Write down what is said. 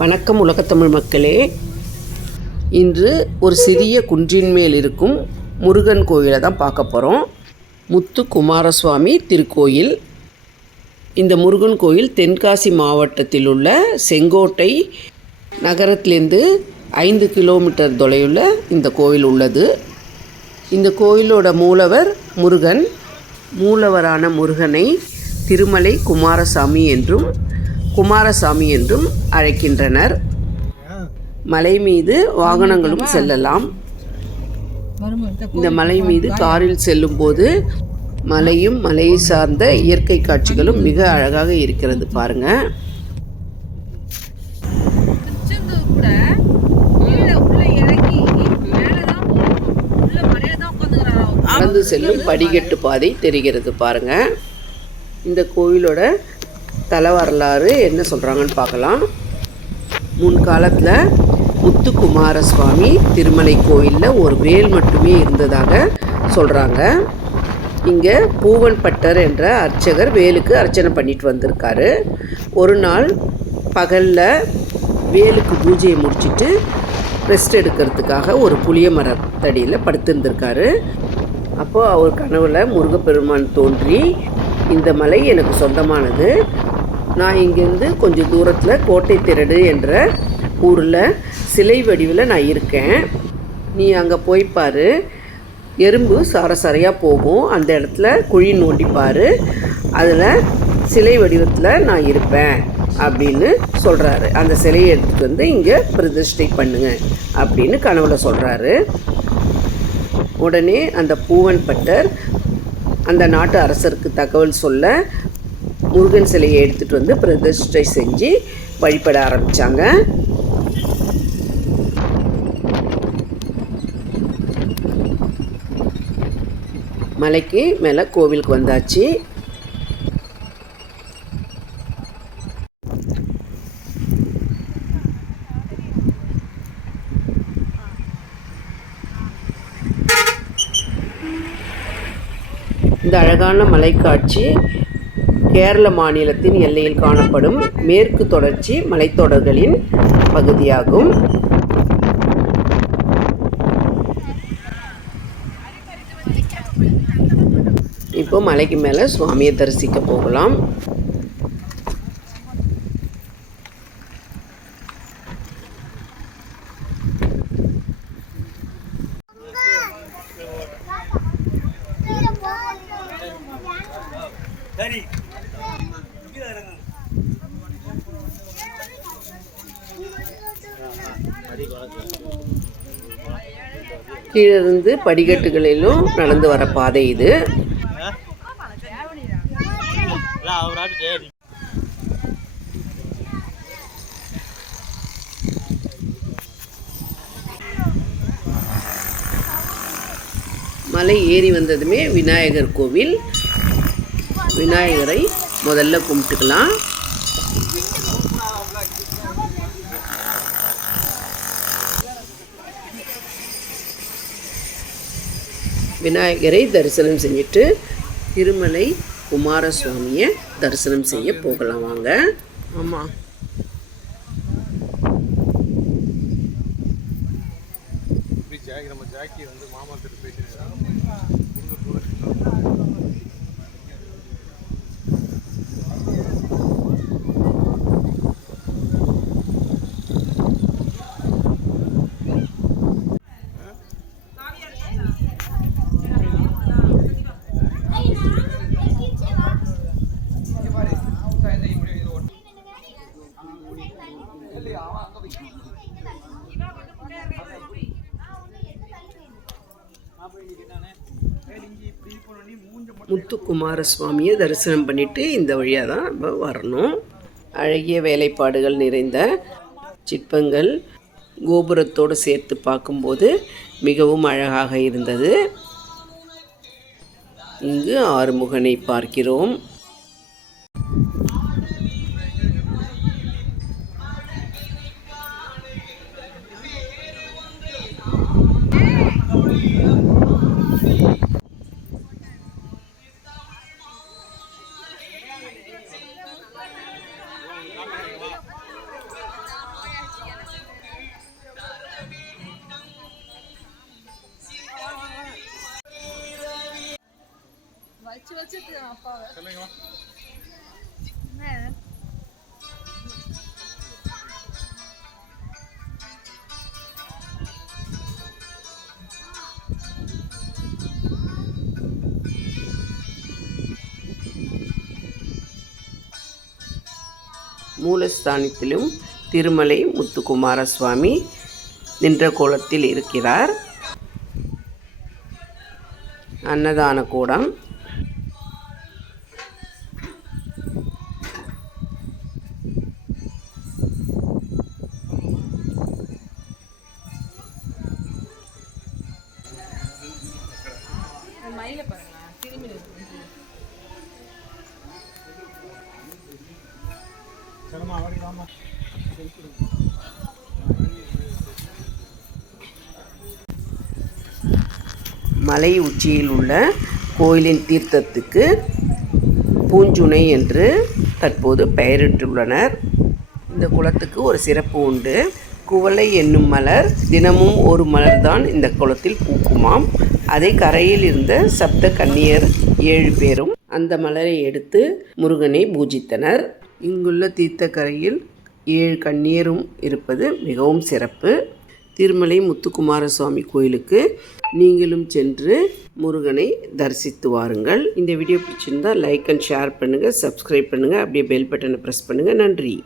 வணக்கம் உலகத்தமிழ் மக்களே. இன்று ஒரு சிறிய குன்றின் மேல் இருக்கும் முருகன் கோயிலை தான் பார்க்க போகிறோம். முத்து குமாரசுவாமி திருக்கோயில். இந்த முருகன் கோயில் தென்காசி மாவட்டத்தில் உள்ள செங்கோட்டை நகரத்திலேருந்து 5 கிலோமீட்டர் தொலைவில் இந்த கோயில் உள்ளது. இந்த கோயிலோட மூலவர் முருகன். மூலவரான முருகனை திருமலை குமாரசாமி என்றும் அழைக்கின்றனர். மலை மீது வாகனங்களும் செல்லலாம். இந்த மலை மீது காரில் செல்லும்போது மலையும் மலையை சார்ந்த இயற்கை காட்சிகளும் மிக அழகாக இருக்கிறது. பாருங்க. நடந்து செல்லும் படிக்கட்டு பாதை தெரிகிறது பாருங்க. இந்த கோயிலோட தல வரலாறு என்ன சொல்கிறாங்கன்னு பார்க்கலாம். முன்காலத்தில் முத்து குமாரசுவாமி திருமலை கோயிலில் ஒரு வேல் மட்டுமே இருந்ததாக சொல்கிறாங்க. இங்கே பூவன் பட்டர் என்ற அர்ச்சகர் வேலுக்கு அர்ச்சனை பண்ணிட்டு வந்திருக்காரு. ஒரு நாள் பகலில் வேலுக்கு பூஜையை முடிச்சுட்டு ரெஸ்ட் எடுக்கிறதுக்காக ஒரு புளிய மரத்தடியில் படுத்திருந்திருக்காரு. அப்போது அவர் கனவுல முருகப்பெருமான் தோன்றி, இந்த மலை எனக்கு சொந்தமானது, நான் இங்கேருந்து கொஞ்சம் தூரத்தில் கோட்டை திரடு என்ற ஊரில் சிலை வடிவில் நான் இருக்கேன், நீ அங்கே போய்ப்பார், எறும்பு சாரசாரையாக போகும், அந்த இடத்துல குழி நோண்டிப்பார், அதில் சிலை வடிவத்தில் நான் இருப்பேன் அப்படின்னு சொல்கிறாரு. அந்த சிலையை எடுத்துகிட்டு வந்து இங்கே பிரதிஷ்டை பண்ணுங்க அப்படின்னு கனவுல சொல்கிறாரு. உடனே அந்த பூவன் பட்டர் அந்த நாட்டு அரசருக்கு தகவல் சொல்ல முருகன் சிலையை எடுத்துகிட்டு வந்து பிரதிஷ்டை செஞ்சு வழிபட ஆரம்பித்தாங்க. மலைக்கு மேலே கோவிலுக்கு வந்தாச்சு. இந்த அழகான மலைக்காட்சி கேரள மாநிலத்தின் எல்லையில் காணப்படும் மேற்கு தொடர்ச்சி மலைத்தொடர்களின் பகுதியாகும். இப்போ மலைக்கு மேலே சுவாமியை தரிசிக்க போகலாம். கீழிருந்து படிக்கட்டுகளிலும் நடந்து வர பாதை இது. மலை ஏறி வந்ததுமே விநாயகர் கோவில். விநாயகரை முதல்ல கும்பிட்டுக்கலாம். விநாயகரை தரிசனம் செஞ்சுட்டு திருமலை குமாரசுவாமியை தரிசனம் செய்ய போகலாம் வாங்க. ஆமாம், முத்து குமாரசுவாமியை தரிசனம் பண்ணிவிட்டு இந்த வழியாக தான் நம்ம வரணும். அழகிய வேலைப்பாடுகள் நிறைந்த சிற்பங்கள் கோபுரத்தோடு சேர்த்து பார்க்கும்போது மிகவும் அழகாக இருந்தது. இங்கு ஆறுமுகனை பார்க்கிறோம். மூலஸ்தானத்திலும் திருமலை முத்துக்குமாரசுவாமி நின்ற கோலத்தில் இருக்கிறார். அன்னதான கூடம், மலை உச்சியில் உள்ள கோயிலின் தீர்த்தத்துக்கு பூஞ்சுனை என்று தற்போது பெயரிட்டுள்ளனர். இந்த குளத்துக்கு ஒரு சிறப்பு உண்டு. குவளை என்னும் மலர் தினமும் ஒரு மலர்தான் இந்த குளத்தில் பூக்குமாம். அதை கரையில் இருந்த சப்த கன்னியர் 7 பேரும் அந்த மலரை எடுத்து முருகனை பூஜித்தனர். இங்குள்ள தீர்த்தக்கரையில் 7 கன்னியரும் இருப்பது மிகவும் சிறப்பு. திருமலை முத்துக்குமாரசுவாமி கோயிலுக்கு நீங்களும் சென்று முருகனை தரிசித்து வாருங்கள். இந்த வீடியோ பிடிச்சிருந்தால் லைக் அண்ட் ஷேர் பண்ணுங்கள், சப்ஸ்கிரைப் பண்ணுங்கள், அப்படியே பெல் பட்டனை ப்ரெஸ் பண்ணுங்கள். நன்றி.